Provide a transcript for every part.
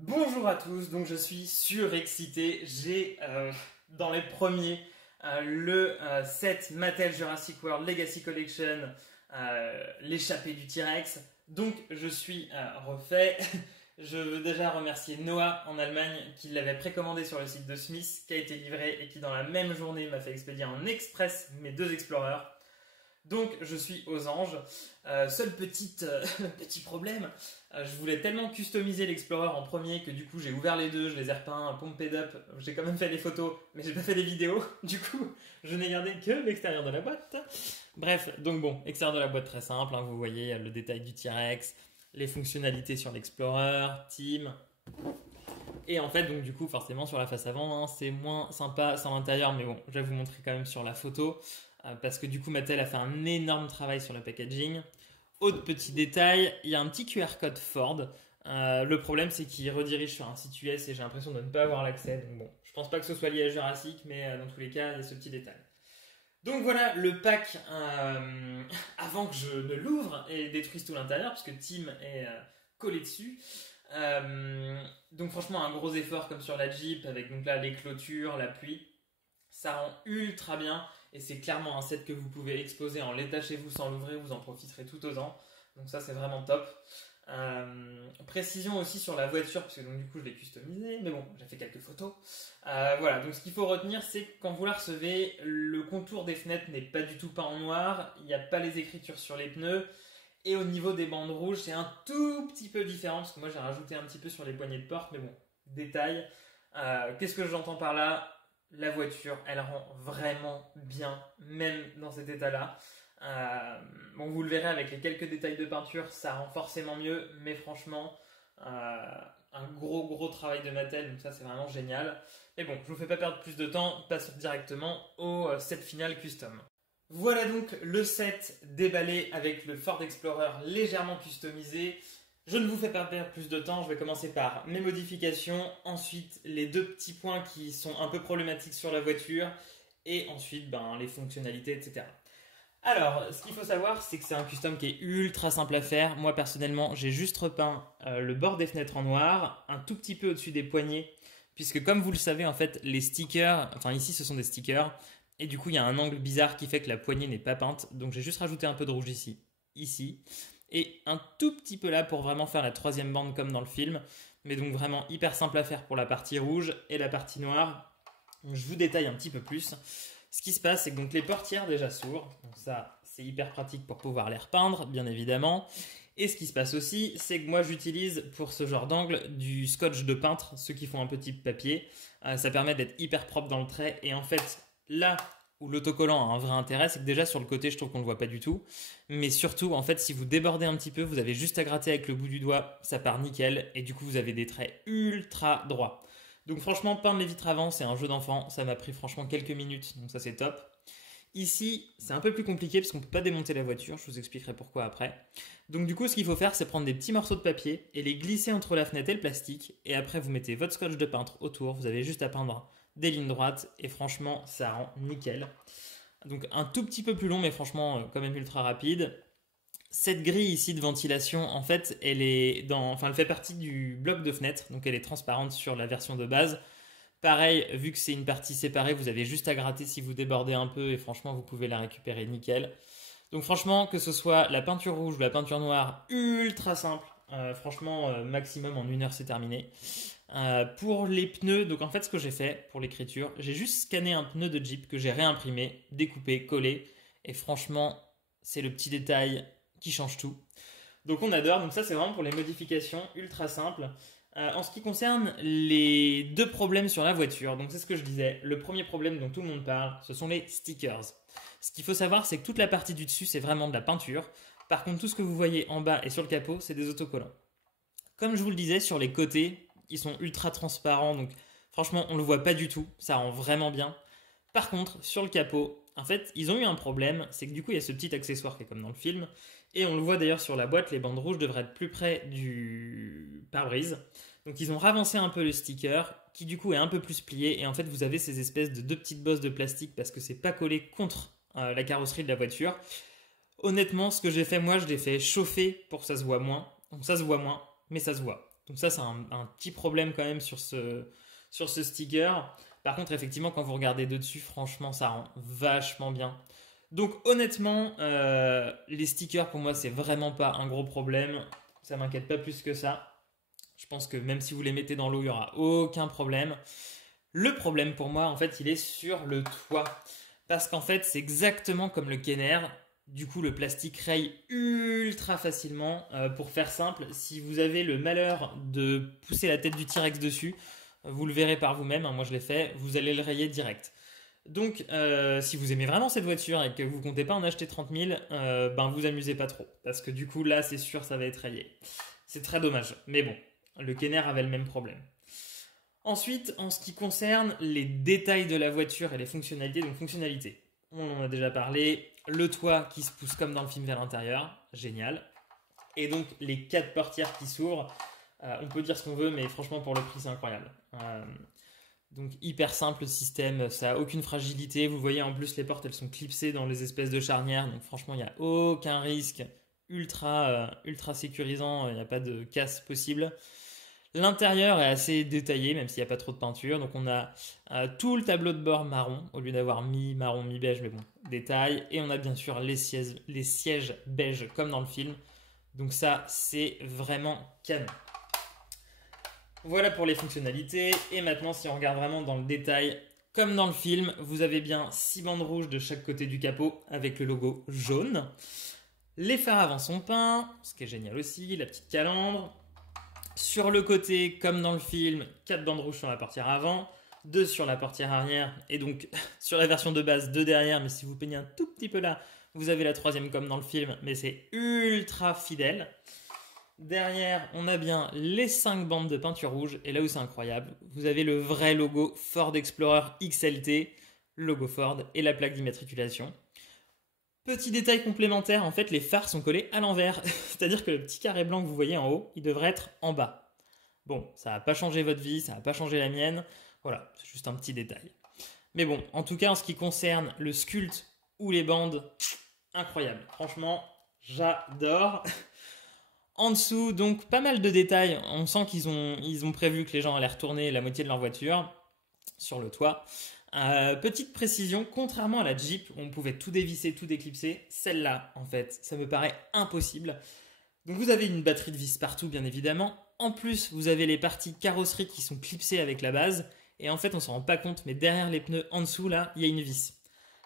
Bonjour à tous, donc je suis surexcité. J'ai dans les premiers le set Mattel Jurassic World Legacy Collection, l'échappée du T-Rex. Donc je suis refait. Je veux déjà remercier Noah en Allemagne qui l'avait précommandé sur le site de Smith, qui a été livré et qui dans la même journée m'a fait expédier en express mes deux Explorers. Donc je suis aux anges. Seul petit problème, je voulais tellement customiser l'Explorer en premier que du coup j'ai ouvert les deux, je les ai repeints, pumped up, j'ai quand même fait les photos, mais j'ai pas fait les vidéos. Du coup, je n'ai gardé que l'extérieur de la boîte. Bref, donc bon, extérieur de la boîte très simple, hein, vous voyez le détail du T-Rex, les fonctionnalités sur l'Explorer, Team. Et en fait, donc du coup, forcément sur la face avant, hein, c'est moins sympa sans l'intérieur, mais bon, je vais vous montrer quand même sur la photo. Parce que du coup Mattel a fait un énorme travail sur le packaging. Autre petit détail, il y a un petit QR code Ford. Le problème c'est qu'il redirige sur un site US et j'ai l'impression de ne pas avoir l'accès. Donc bon, je pense pas que ce soit lié à Jurassic, mais dans tous les cas, il y a ce petit détail. Donc voilà le pack avant que je ne l'ouvre et détruise tout l'intérieur, puisque Tim est collé dessus. Donc franchement un gros effort comme sur la Jeep, avec donc là les clôtures, la pluie. Ça rend ultra bien et c'est clairement un set que vous pouvez exposer en l'état chez vous sans l'ouvrir, vous en profiterez tout autant. Donc ça c'est vraiment top. Précision aussi sur la voiture, parce que donc du coup je l'ai customisé, mais bon, j'ai fait quelques photos. Voilà, donc ce qu'il faut retenir, c'est que quand vous la recevez, le contour des fenêtres n'est pas du tout peint en noir, il n'y a pas les écritures sur les pneus, et au niveau des bandes rouges, c'est un tout petit peu différent, parce que moi j'ai rajouté un petit peu sur les poignées de porte, mais bon, détail. Qu'est-ce que j'entends par là ? La voiture, elle rend vraiment bien, même dans cet état-là. Bon, vous le verrez avec les quelques détails de peinture, ça rend forcément mieux, mais franchement, un gros travail de Mattel, donc ça c'est vraiment génial. Mais bon, je vous fais pas perdre plus de temps, passons directement au set final custom. Voilà donc le set déballé avec le Ford Explorer légèrement customisé. Je ne vous fais pas perdre plus de temps, je vais commencer par mes modifications, ensuite les deux petits points qui sont un peu problématiques sur la voiture, et ensuite les fonctionnalités, etc. Alors, ce qu'il faut savoir, c'est que c'est un custom qui est ultra simple à faire. Moi, personnellement, j'ai juste repeint le bord des fenêtres en noir, un tout petit peu au-dessus des poignées, puisque comme vous le savez, en fait, les stickers, enfin ici, ce sont des stickers, et du coup, il y a un angle bizarre qui fait que la poignée n'est pas peinte, donc j'ai juste rajouté un peu de rouge ici, et un tout petit peu là pour vraiment faire la troisième bande comme dans le film, mais donc vraiment hyper simple à faire pour la partie rouge et la partie noire. Je vous détaille un petit peu plus. Ce qui se passe, c'est que donc les portières déjà s'ouvrent, donc ça c'est hyper pratique pour pouvoir les repeindre, bien évidemment. Et ce qui se passe aussi, c'est que moi j'utilise pour ce genre d'angle du scotch de peintre, ceux qui font un petit papier. Ça permet d'être hyper propre dans le trait, et en fait là où l'autocollant a un vrai intérêt, c'est que déjà sur le côté, je trouve qu'on ne le voit pas du tout. Mais surtout, en fait, si vous débordez un petit peu, vous avez juste à gratter avec le bout du doigt, ça part nickel, et du coup, vous avez des traits ultra droits. Donc franchement, peindre les vitres avant, c'est un jeu d'enfant, ça m'a pris franchement quelques minutes, donc ça c'est top. Ici, c'est un peu plus compliqué parce qu'on ne peut pas démonter la voiture, je vous expliquerai pourquoi après. Donc du coup, ce qu'il faut faire, c'est prendre des petits morceaux de papier et les glisser entre la fenêtre et le plastique, et après vous mettez votre scotch de peintre autour, vous avez juste à peindre des lignes droites, et franchement, ça rend nickel. Donc un tout petit peu plus long, mais franchement, quand même ultra rapide. Cette grille ici de ventilation, en fait, elle fait partie du bloc de fenêtre, donc elle est transparente sur la version de base. Pareil, vu que c'est une partie séparée, vous avez juste à gratter si vous débordez un peu, et franchement, vous pouvez la récupérer nickel. Donc franchement, que ce soit la peinture rouge ou la peinture noire, ultra simple. Franchement, maximum en 1 heure, c'est terminé. Pour les pneus, donc en fait, ce que j'ai fait pour l'écriture, j'ai juste scanné un pneu de Jeep que j'ai réimprimé, découpé, collé, et franchement, c'est le petit détail qui change tout. Donc on adore, donc ça c'est vraiment pour les modifications ultra simples. En ce qui concerne les deux problèmes sur la voiture, donc c'est ce que je disais, le premier problème dont tout le monde parle, ce sont les stickers. Ce qu'il faut savoir, c'est que toute la partie du dessus, c'est vraiment de la peinture. Par contre, tout ce que vous voyez en bas et sur le capot, c'est des autocollants. Comme je vous le disais, sur les côtés, ils sont ultra transparents, donc franchement, on le voit pas du tout, ça rend vraiment bien. Par contre, sur le capot, en fait, ils ont eu un problème, c'est que du coup, il y a ce petit accessoire qui est comme dans le film, et on le voit d'ailleurs sur la boîte, les bandes rouges devraient être plus près du pare-brise. Donc ils ont ravancé un peu le sticker, qui du coup est un peu plus plié, et en fait, vous avez ces espèces de deux petites bosses de plastique parce que c'est pas collé contre la carrosserie de la voiture. Honnêtement, ce que j'ai fait, moi, je l'ai fait chauffer pour que ça se voit moins. Donc ça se voit moins, mais ça se voit. Donc ça, c'est un petit problème quand même sur ce sticker. Par contre, effectivement, quand vous regardez de dessus, franchement, ça rend vachement bien. Donc honnêtement, les stickers, pour moi, c'est vraiment pas un gros problème. Ça m'inquiète pas plus que ça. Je pense que même si vous les mettez dans l'eau, il n'y aura aucun problème. Le problème pour moi, en fait, il est sur le toit. Parce qu'en fait, c'est exactement comme le Kenner. Du coup, le plastique raye ultra facilement. Pour faire simple, si vous avez le malheur de pousser la tête du T-Rex dessus, vous le verrez par vous-même, hein, moi je l'ai fait, vous allez le rayer direct. Donc, si vous aimez vraiment cette voiture et que vous ne comptez pas en acheter 30 000, ben vous amusez pas trop. Parce que du coup, là, c'est sûr, ça va être rayé. C'est très dommage. Mais bon, le Kenner avait le même problème. Ensuite, en ce qui concerne les détails de la voiture et les fonctionnalités, donc fonctionnalités, on en a déjà parlé, le toit qui se pousse comme dans le film vers l'intérieur, génial. Et donc, les 4 portières qui s'ouvrent, on peut dire ce qu'on veut, mais franchement, pour le prix, c'est incroyable. Donc hyper simple le système, ça n'a aucune fragilité. Vous voyez en plus les portes elles sont clipsées dans les espèces de charnières, donc franchement il n'y a aucun risque, ultra sécurisant, il n'y a pas de casse possible. L'intérieur est assez détaillé même s'il n'y a pas trop de peinture, donc on a tout le tableau de bord marron au lieu d'avoir mi-marron, mi-beige, mais bon, détail. Et on a bien sûr les sièges beige comme dans le film, donc ça c'est vraiment canon. Voilà pour les fonctionnalités. Et maintenant, si on regarde vraiment dans le détail, comme dans le film, vous avez bien 6 bandes rouges de chaque côté du capot avec le logo jaune. Les phares avant sont peints, ce qui est génial aussi, la petite calandre. Sur le côté, comme dans le film, 4 bandes rouges sur la portière avant, 2 sur la portière arrière, et donc sur la version de base, 2 derrière, mais si vous peignez un tout petit peu là, vous avez la 3e comme dans le film, mais c'est ultra fidèle. Derrière, on a bien les 5 bandes de peinture rouge. Et là où c'est incroyable, vous avez le vrai logo Ford Explorer XLT, logo Ford et la plaque d'immatriculation. Petit détail complémentaire, en fait, les phares sont collés à l'envers. C'est-à-dire que le petit carré blanc que vous voyez en haut, il devrait être en bas. Bon, ça va pas changer votre vie, ça va pas changer la mienne. Voilà, c'est juste un petit détail. Mais bon, en tout cas, en ce qui concerne le sculpte ou les bandes, incroyable. Franchement, j'adore. En dessous, donc pas mal de détails. On sent qu'ils ont prévu que les gens allaient retourner la moitié de leur voiture sur le toit. Petite précision, contrairement à la Jeep où on pouvait tout dévisser, tout déclipser, celle-là, en fait, ça me paraît impossible. Donc vous avez une batterie de vis partout, bien évidemment. En plus, vous avez les parties carrosserie qui sont clipsées avec la base. Et en fait, on ne s'en rend pas compte, mais derrière les pneus, en dessous, là, il y a une vis.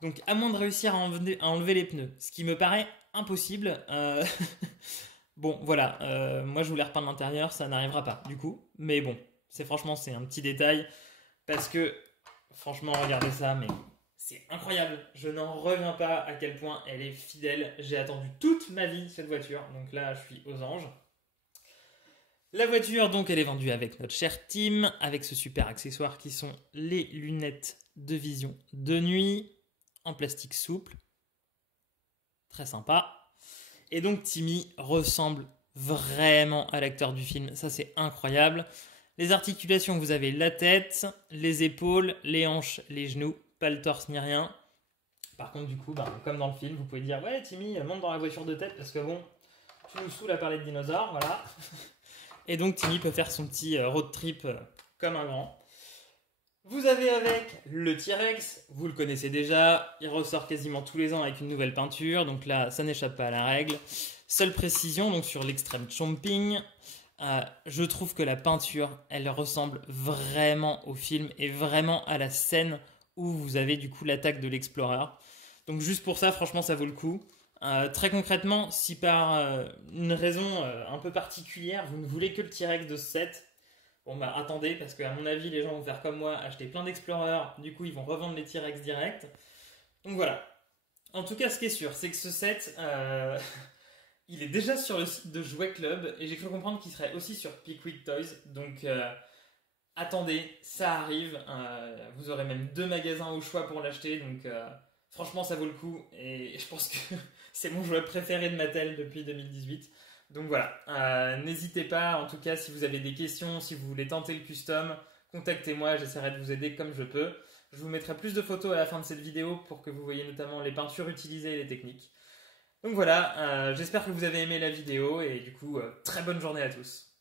Donc à moins de réussir à enlever les pneus, ce qui me paraît impossible... Bon, voilà, moi je voulais repeindre l'intérieur, ça n'arrivera pas du coup. Mais bon, franchement, c'est un petit détail. Parce que, franchement, regardez ça, mais c'est incroyable. Je n'en reviens pas à quel point elle est fidèle. J'ai attendu toute ma vie cette voiture, donc là, je suis aux anges. La voiture, donc, elle est vendue avec notre cher Tim, avec ce super accessoire qui sont les lunettes de vision de nuit, en plastique souple. Très sympa. Et donc Timmy ressemble vraiment à l'acteur du film, ça c'est incroyable. Les articulations, vous avez la tête, les épaules, les hanches, les genoux, pas le torse ni rien. Par contre du coup, comme dans le film, vous pouvez dire « Ouais Timmy, monte dans la voiture de tête parce que bon, tu nous saoules à parler de dinosaures, voilà. » Et donc Timmy peut faire son petit road trip comme un grand. Vous avez avec le T-Rex, vous le connaissez déjà, il ressort quasiment tous les ans avec une nouvelle peinture, donc là ça n'échappe pas à la règle. Seule précision donc sur l'extrême chomping, je trouve que la peinture elle ressemble vraiment au film et vraiment à la scène où vous avez du coup l'attaque de l'Explorer. Donc juste pour ça franchement ça vaut le coup. Très concrètement, si par une raison un peu particulière vous ne voulez que le T-Rex de ce set, bon bah attendez, parce qu'à mon avis, les gens vont faire comme moi, acheter plein d'Explorers, du coup ils vont revendre les T-Rex direct. Donc voilà. En tout cas, ce qui est sûr, c'est que ce set, il est déjà sur le site de Jouet Club, et j'ai cru comprendre qu'il serait aussi sur Pickwick Toys. Donc attendez, ça arrive. Vous aurez même 2 magasins au choix pour l'acheter, donc franchement ça vaut le coup, et je pense que c'est mon jouet préféré de Mattel depuis 2018. Donc voilà, n'hésitez pas, en tout cas si vous avez des questions, si vous voulez tenter le custom, contactez-moi, j'essaierai de vous aider comme je peux. Je vous mettrai plus de photos à la fin de cette vidéo pour que vous voyez notamment les peintures utilisées et les techniques. Donc voilà, j'espère que vous avez aimé la vidéo et du coup, très bonne journée à tous.